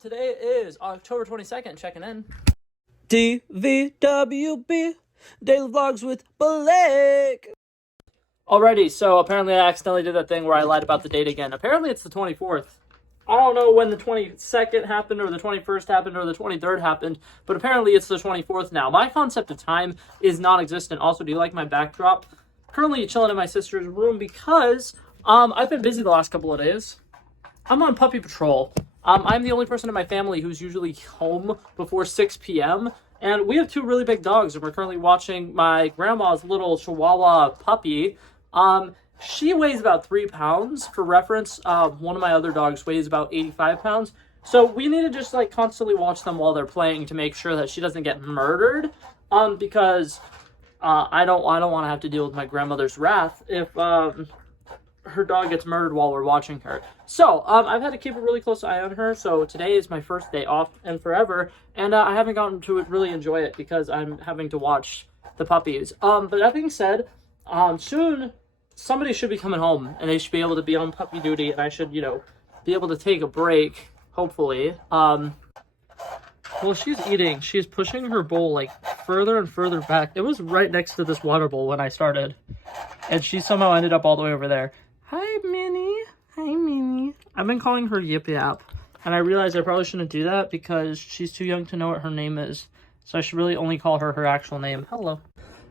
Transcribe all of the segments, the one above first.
Today is October 22nd, checking in. DVWB, Daily Vlogs with Blake. Alrighty, so apparently I accidentally did that thing where I lied about the date again. Apparently it's the 24th. I don't know when the 22nd happened or the 21st happened or the 23rd happened, but apparently it's the 24th now. My concept of time is non-existent. Also, do you like my backdrop? Currently chilling in my sister's room because I've been busy the last couple of days. I'm on puppy patrol. I'm the only person in my family who's usually home before 6 p.m. And we have two really big dogs, and we're currently watching my grandma's little Chihuahua puppy. She weighs about 3 pounds. For reference, one of my other dogs weighs about 85 pounds. So we need to just like constantly watch them while they're playing to make sure that she doesn't get murdered. Because I don't want to have to deal with my grandmother's wrath if her dog gets murdered while we're watching her. So I've had to keep a really close eye on her. So today is my first day off and forever, and I haven't gotten to really enjoy it because I'm having to watch the puppies. But that being said, soon somebody should be coming home and they should be able to be on puppy duty, and I should, be able to take a break, hopefully. Well, she's eating. She's pushing her bowl like further and further back. It was right next to this water bowl when I started, and she somehow ended up all the way over there. Hi, Minnie. Hi, Minnie. I've been calling her Yip Yap, and I realized I probably shouldn't do that because she's too young to know what her name is. So I should really only call her her actual name. Hello.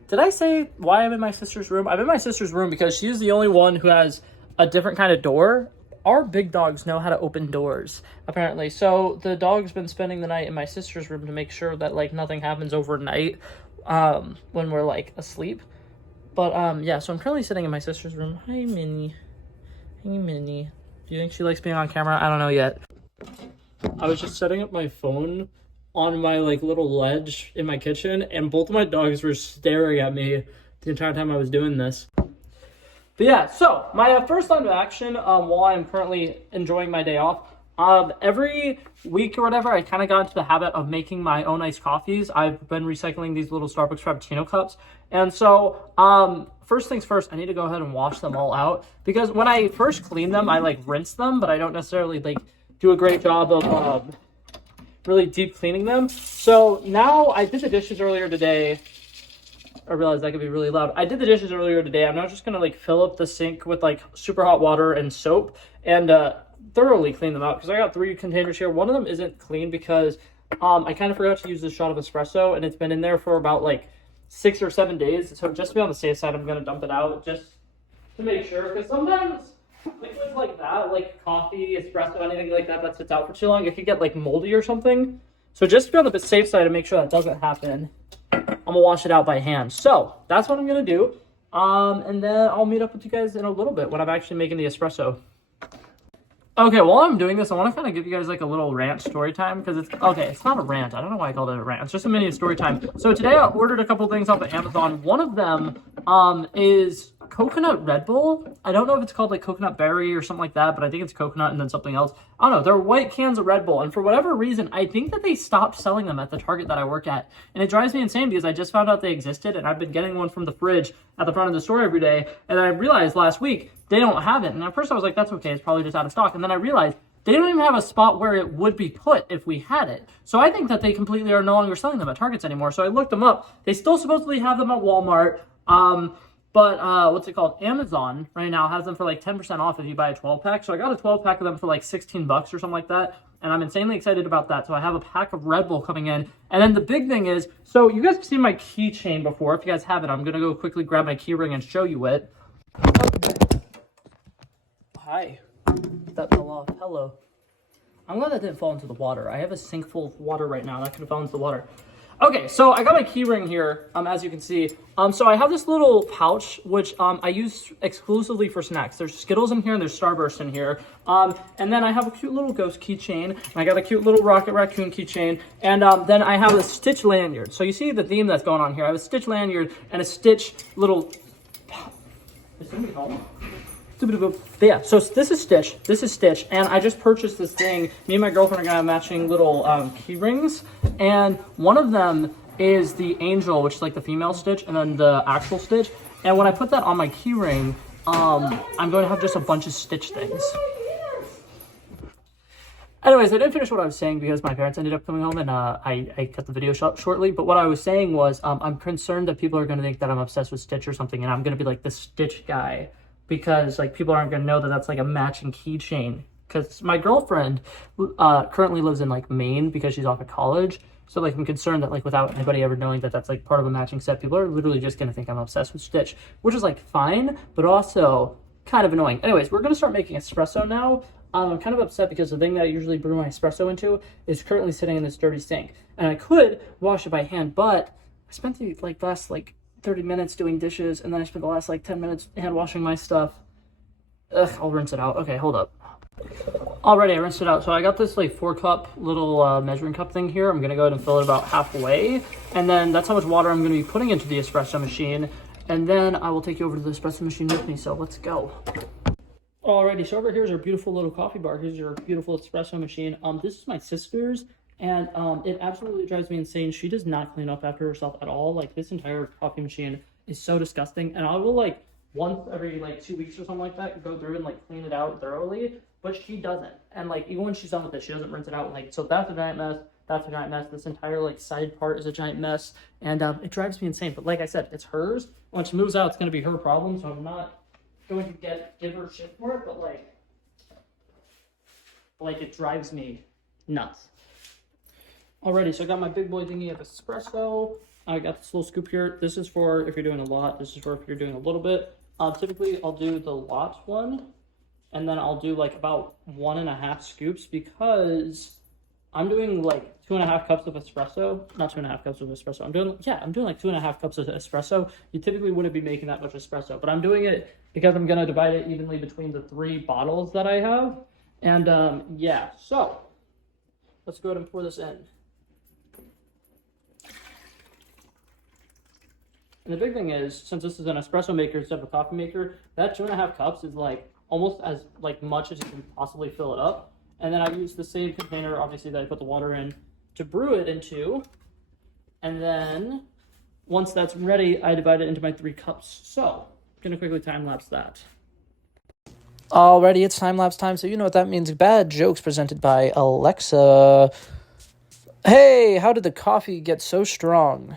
Did I say why I'm in my sister's room? I'm in my sister's room because she's the only one who has a different kind of door. Our big dogs know how to open doors, apparently. So the dog's been spending the night in my sister's room to make sure that, like, nothing happens overnight when we're, like, asleep. But, yeah, so I'm currently sitting in my sister's room. Hi, Minnie. Hey, Minnie. Do you think she likes being on camera? I don't know yet. I was just setting up my phone on my, like, little ledge in my kitchen, and both of my dogs were staring at me the entire time I was doing this. But yeah, so my first line of action while I'm currently enjoying my day off, every week or whatever, I kind of got into the habit of making my own iced coffees. I've been recycling these little Starbucks Frappuccino cups. And so first things first, I need to go ahead and wash them all out. Because when I first clean them, I like rinse them, but I don't necessarily like do a great job of really deep cleaning them. So now I did the dishes earlier today. I realized that could be really loud. I did the dishes earlier today. I'm now just going to like fill up the sink with like super hot water and soap and thoroughly clean them out because I got 3 containers here. One of them isn't clean because I kind of forgot to use this shot of espresso, and it's been in there for about like 6 or 7 days. So just to be on the safe side, I'm going to dump it out just to make sure, because sometimes liquids like that, like coffee, espresso, anything like that sits out for too long, it could get like moldy or something. So just to be on the safe side and make sure that doesn't happen, I'm gonna wash it out by hand. So that's what I'm gonna do. And then I'll meet up with you guys in a little bit when I'm actually making the espresso. Okay, while I'm doing this, I want to kind of give you guys like a little rant story time because it's not a rant. I don't know why I called it a rant. It's just a mini story time. So today I ordered a couple things off of Amazon. One of them is coconut Red Bull. I don't know if it's called like coconut berry or something like that, but I think it's coconut and then something else. I don't know. They're white cans of Red Bull, and for whatever reason, I think that they stopped selling them at the Target that I work at, and it drives me insane because I just found out they existed, and I've been getting one from the fridge at the front of the store every day, and I realized last week they don't have it. And at first I was like, that's okay, it's probably just out of stock, and then I realized they don't even have a spot where it would be put if we had it. So I think that they completely are no longer selling them at Targets anymore. So I looked them up. They still supposedly have them at Walmart. But what's it called? Amazon right now has them for like 10% off if you buy a 12-pack. So I got a 12-pack of them for like $16 or something like that. And I'm insanely excited about that. So I have a pack of Red Bull coming in. And then the big thing is, so you guys have seen my keychain before. If you guys have it, I'm going to go quickly grab my key ring and show you it. Hi. That fell off. Hello. I'm glad that didn't fall into the water. I have a sink full of water right now. That could have fallen into the water. Okay, so I got my key ring here, as you can see. So I have this little pouch, which I use exclusively for snacks. There's Skittles in here and there's Starburst in here. And then I have a cute little ghost keychain. And I got a cute little Rocket Raccoon keychain. And then I have a Stitch lanyard. So you see the theme that's going on here. I have a Stitch lanyard and a Stitch little... Is somebody home? But yeah, so this is Stitch, and I just purchased this thing. Me and my girlfriend are gonna have matching little key rings, and one of them is the Angel, which is like the female Stitch, and then the actual Stitch. And when I put that on my key ring, I'm going to have just a bunch of Stitch things. Anyways, I didn't finish what I was saying because my parents ended up coming home, and I cut the video shortly. But what I was saying was, I'm concerned that people are going to think that I'm obsessed with Stitch or something, and I'm going to be like the Stitch guy because like people aren't going to know that that's like a matching keychain. Because my girlfriend currently lives in like Maine because she's off at college. So like I'm concerned that like without anybody ever knowing that that's like part of a matching set, people are literally just going to think I'm obsessed with Stitch, which is like fine, but also kind of annoying. Anyways, we're going to start making espresso now. I'm kind of upset because the thing that I usually brew my espresso into is currently sitting in this dirty sink. And I could wash it by hand, but I spent the last 30 minutes doing dishes, and then I spent the last 10 minutes hand washing my stuff. Ugh, I'll rinse it out. Okay, hold up. Alrighty, I rinsed it out. So I got this 4-cup little measuring cup thing here. I'm going to go ahead and fill it about halfway. And then that's how much water I'm going to be putting into the espresso machine. And then I will take you over to the espresso machine with me. So let's go. Alrighty, so over here is our beautiful little coffee bar. Here's your beautiful espresso machine. This is my sister's, and it absolutely drives me insane. She does not clean up after herself at all. Like, this entire coffee machine is so disgusting, and I will once every 2 weeks or something like that go through and clean it out thoroughly, but she doesn't. And even when she's done with it, she doesn't rinse it out. So that's a giant mess. That's a giant mess. This entire side part is a giant mess, and it drives me insane. But like I said, it's hers. When she moves out, it's going to be her problem, so I'm not going to give her shit for it, but it drives me nuts. Alrighty, so I got my big boy thingy of espresso. I got this little scoop here. This is for if you're doing a lot. This is for if you're doing a little bit. Typically, I'll do the lot one, and then I'll do about 1.5 scoops because I'm doing 2.5 cups of espresso. Not 2.5 cups of espresso. I'm doing 2.5 cups of espresso. You typically wouldn't be making that much espresso, but I'm doing it because I'm gonna divide it evenly between the 3 bottles that I have. And yeah, so let's go ahead and pour this in. And the big thing is, since this is an espresso maker instead of a coffee maker, that 2.5 cups is almost as much as you can possibly fill it up. And then I use the same container, obviously, that I put the water in to brew it into. And then once that's ready, I divide it into my 3 cups. So I'm gonna quickly time lapse that. Alrighty, it's time-lapse time, so you know what that means. Bad jokes presented by Alexa. Hey, how did the coffee get so strong?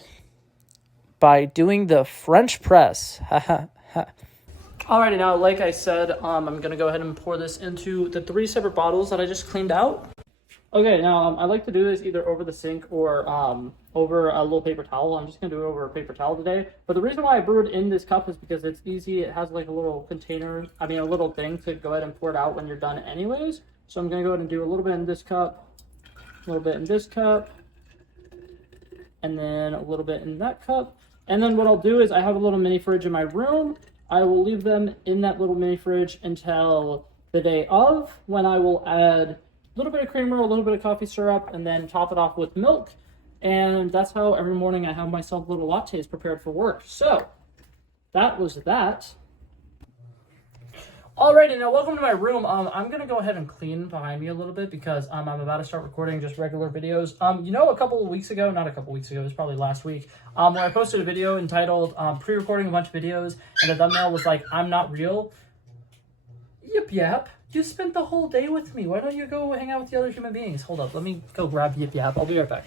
By doing the French press. Ha ha ha. Alrighty, now, like I said, I'm going to go ahead and pour this into the 3 separate bottles that I just cleaned out. Okay, now, I like to do this either over the sink or over a little paper towel. I'm just going to do it over a paper towel today. But the reason why I brewed in this cup is because it's easy. It has a little container, a little thing to go ahead and pour it out when you're done anyways. So I'm going to go ahead and do a little bit in this cup, a little bit in this cup, and then a little bit in that cup. And then what I'll do is I have a little mini fridge in my room. I will leave them in that little mini fridge until the day of, when I will add a little bit of creamer, a little bit of coffee syrup, and then top it off with milk. And that's how every morning I have myself little lattes prepared for work. So that was that. Alrighty, now welcome to my room. I'm gonna go ahead and clean behind me a little bit because I'm about to start recording just regular videos. A couple of weeks ago, not a couple weeks ago, it was probably last week, where I posted a video entitled pre-recording a bunch of videos, and the thumbnail was I'm not real. Yip. You spent the whole day with me. Why don't you go hang out with the other human beings? Hold up, let me go grab Yip. I'll be right back.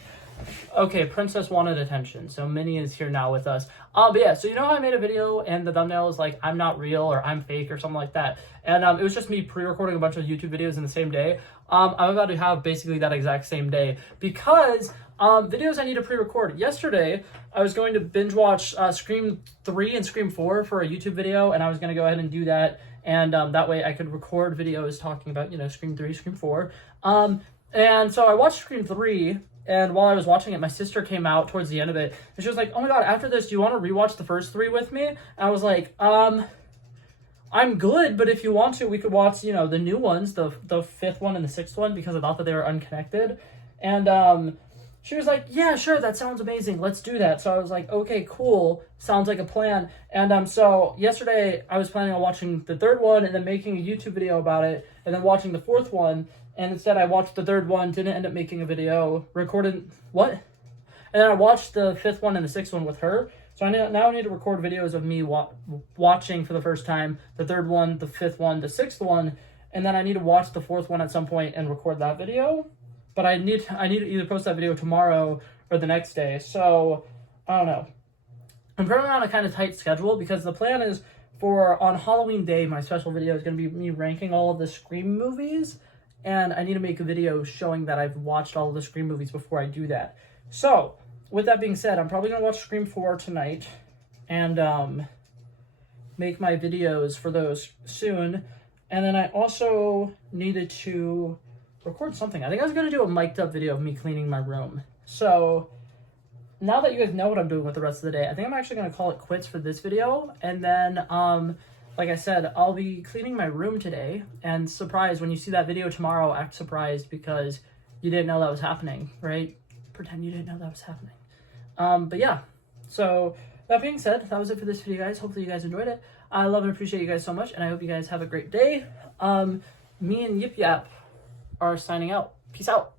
Okay, Princess wanted attention, so Minnie is here now with us. But yeah, so you know how I made a video and the thumbnail was I'm not real or I'm fake or something like that, and it was just me pre-recording a bunch of YouTube videos in the same day. I'm about to have basically that exact same day because videos I need to pre-record. Yesterday, I was going to binge watch Scream 3 and Scream 4 for a YouTube video, and I was going to go ahead and do that, and that way I could record videos talking about, Scream 3, Scream 4. And so I watched Scream 3, and while I was watching it, my sister came out towards the end of it, and she was like, oh my god, after this, do you want to rewatch the first 3 with me? And I was like, I'm good, but if you want to, we could watch, the new ones, the 5th one and the 6th one, because I thought that they were unconnected. And she was like, yeah, sure, that sounds amazing, let's do that. So I was like, okay, cool, sounds like a plan. And so yesterday, I was planning on watching the 3rd one and then making a YouTube video about it, and then watching the 4th one. And instead, I watched the 3rd one, didn't end up making a video, recorded, what? And then I watched the 5th one and the 6th one with her. So I now need to record videos of me watching for the first time the 3rd one, the 5th one, the 6th one. and then I need to watch the 4th one at some point and record that video. But I need to either post that video tomorrow or the next day. So I don't know. I'm currently on a kind of tight schedule because the plan is for on Halloween Day, my special video is going to be me ranking all of the Scream movies, and I need to make a video showing that I've watched all of the Scream movies before I do that. So with that being said, I'm probably going to watch Scream 4 tonight and make my videos for those soon. And then I also needed to record something. I think I was going to do a mic'd up video of me cleaning my room. So now that you guys know what I'm doing with the rest of the day, I think I'm actually going to call it quits for this video. And then, like I said, I'll be cleaning my room today. And surprise, when you see that video tomorrow, act surprised because you didn't know that was happening, right? Pretend you didn't know that was happening. But yeah, so that being said, that was it for this video, guys. Hopefully you guys enjoyed it. I love and appreciate you guys so much, and I hope you guys have a great day. Me and Yip Yap are signing out. Peace out.